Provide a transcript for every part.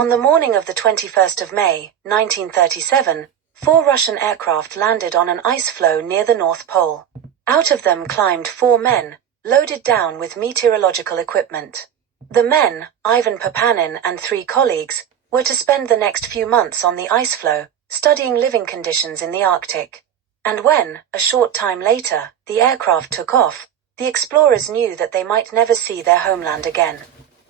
On the morning of the 21st of May, 1937, 4 Russian aircraft landed on an ice floe near the North Pole. Out of them climbed 4 men, loaded down with meteorological equipment. The men, Ivan Papanin and 3 colleagues, were to spend the next few months on the ice floe, studying living conditions in the Arctic. And when, a short time later, the aircraft took off, the explorers knew that they might never see their homeland again.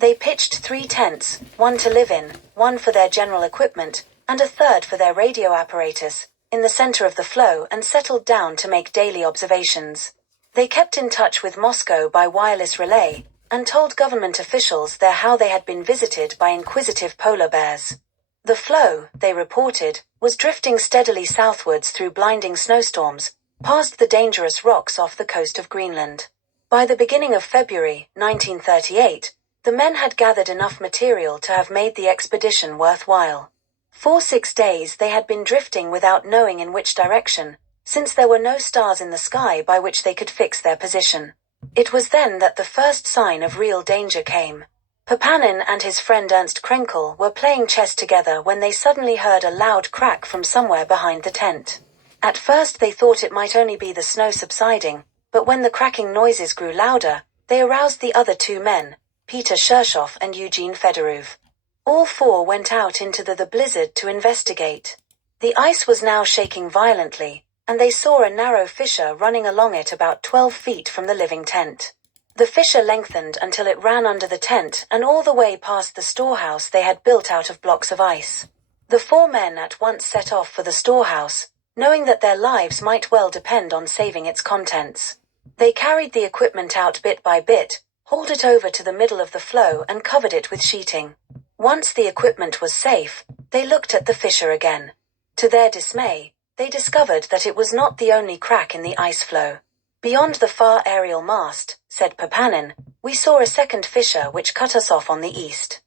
They pitched 3 tents, 1 to live in, 1 for their general equipment, and a third for their radio apparatus, in the center of the floe and settled down to make daily observations. They kept in touch with Moscow by wireless relay, and told government officials there how they had been visited by inquisitive polar bears. The floe, they reported, was drifting steadily southwards through blinding snowstorms, past the dangerous rocks off the coast of Greenland. By the beginning of February, 1938, the men had gathered enough material to have made the expedition worthwhile. For 6 days they had been drifting without knowing in which direction, since there were no stars in the sky by which they could fix their position. It was then that the first sign of real danger came. Papanin and his friend Ernst Krenkel were playing chess together when they suddenly heard a loud crack from somewhere behind the tent. At first they thought it might only be the snow subsiding, but when the cracking noises grew louder, they aroused the other 2 men, Peter Shershoff and Eugene Fedorov. All 4 went out into the blizzard to investigate. The ice was now shaking violently, and they saw a narrow fissure running along it about 12 feet from the living tent. The fissure lengthened until it ran under the tent and all the way past the storehouse they had built out of blocks of ice. The 4 men at once set off for the storehouse, knowing that their lives might well depend on saving its contents. They carried the equipment out bit by bit, hauled it over to the middle of the floe and covered it with sheeting. Once the equipment was safe, they looked at the fissure again. To their dismay, they discovered that it was not the only crack in the ice floe. Beyond the far aerial mast, said Papanin, we saw a second fissure which cut us off on the east.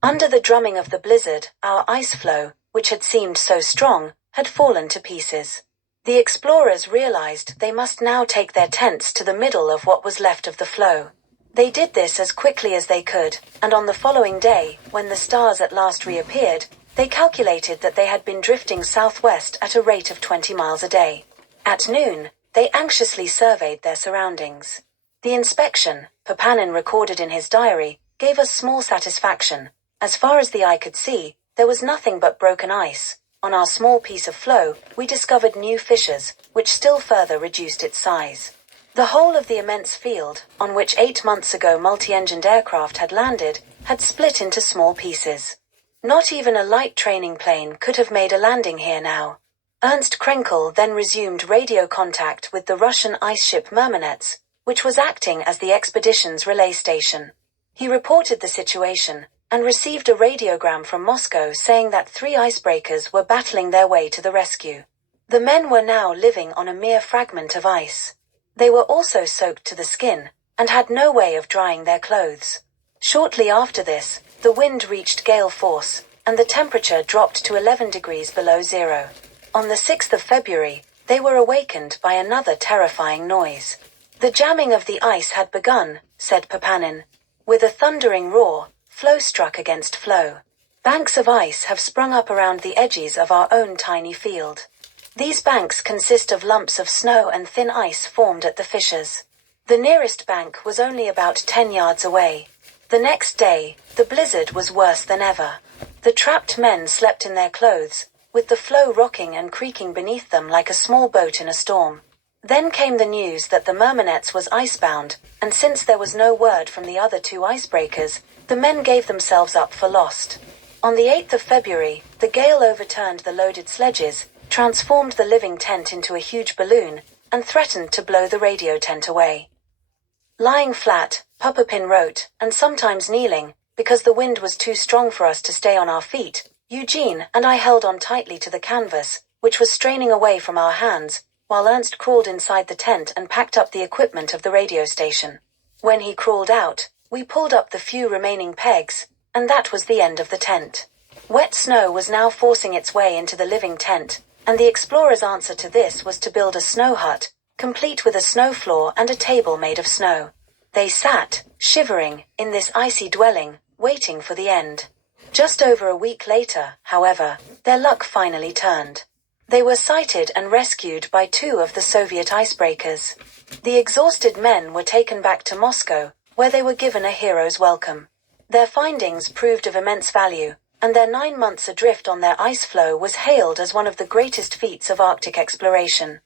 Under the drumming of the blizzard, our ice floe, which had seemed so strong, had fallen to pieces. The explorers realized they must now take their tents to the middle of what was left of the floe. They did this as quickly as they could, and on the following day, when the stars at last reappeared, they calculated that they had been drifting southwest at a rate of 20 miles a day. At noon, they anxiously surveyed their surroundings. The inspection, Papanin recorded in his diary, gave us small satisfaction. As far as the eye could see, there was nothing but broken ice. On our small piece of floe, we discovered new fissures, which still further reduced its size. The whole of the immense field, on which 8 months ago multi-engined aircraft had landed, had split into small pieces. Not even a light training plane could have made a landing here now. Ernst Krenkel then resumed radio contact with the Russian ice ship Murmanets, which was acting as the expedition's relay station. He reported the situation, and received a radiogram from Moscow saying that 3 icebreakers were battling their way to the rescue. The men were now living on a mere fragment of ice. They were also soaked to the skin, and had no way of drying their clothes. Shortly after this, the wind reached gale force, and the temperature dropped to 11 degrees below zero. On the 6th of February, they were awakened by another terrifying noise. The jamming of the ice had begun, said Papanin. With a thundering roar, floe struck against floe. Banks of ice have sprung up around the edges of our own tiny field. These banks consist of lumps of snow and thin ice formed at the fissures. The nearest bank was only about 10 yards away. The next day, the blizzard was worse than ever. The trapped men slept in their clothes, with the floe rocking and creaking beneath them like a small boat in a storm. Then came the news that the Murmanets was icebound, and since there was no word from the other 2 icebreakers, the men gave themselves up for lost. On the 8th of February, the gale overturned the loaded sledges, transformed the living tent into a huge balloon, and threatened to blow the radio tent away. Lying flat, Papanin wrote, and sometimes kneeling, because the wind was too strong for us to stay on our feet, Eugene and I held on tightly to the canvas, which was straining away from our hands, while Ernst crawled inside the tent and packed up the equipment of the radio station. When he crawled out, we pulled up the few remaining pegs, and that was the end of the tent. Wet snow was now forcing its way into the living tent, and the explorers' answer to this was to build a snow hut, complete with a snow floor and a table made of snow. They sat, shivering, in this icy dwelling, waiting for the end. Just over a week later, however, their luck finally turned. They were sighted and rescued by two of the Soviet icebreakers. The exhausted men were taken back to Moscow, where they were given a hero's welcome. Their findings proved of immense value, and their 9 months adrift on their ice floe was hailed as one of the greatest feats of Arctic exploration.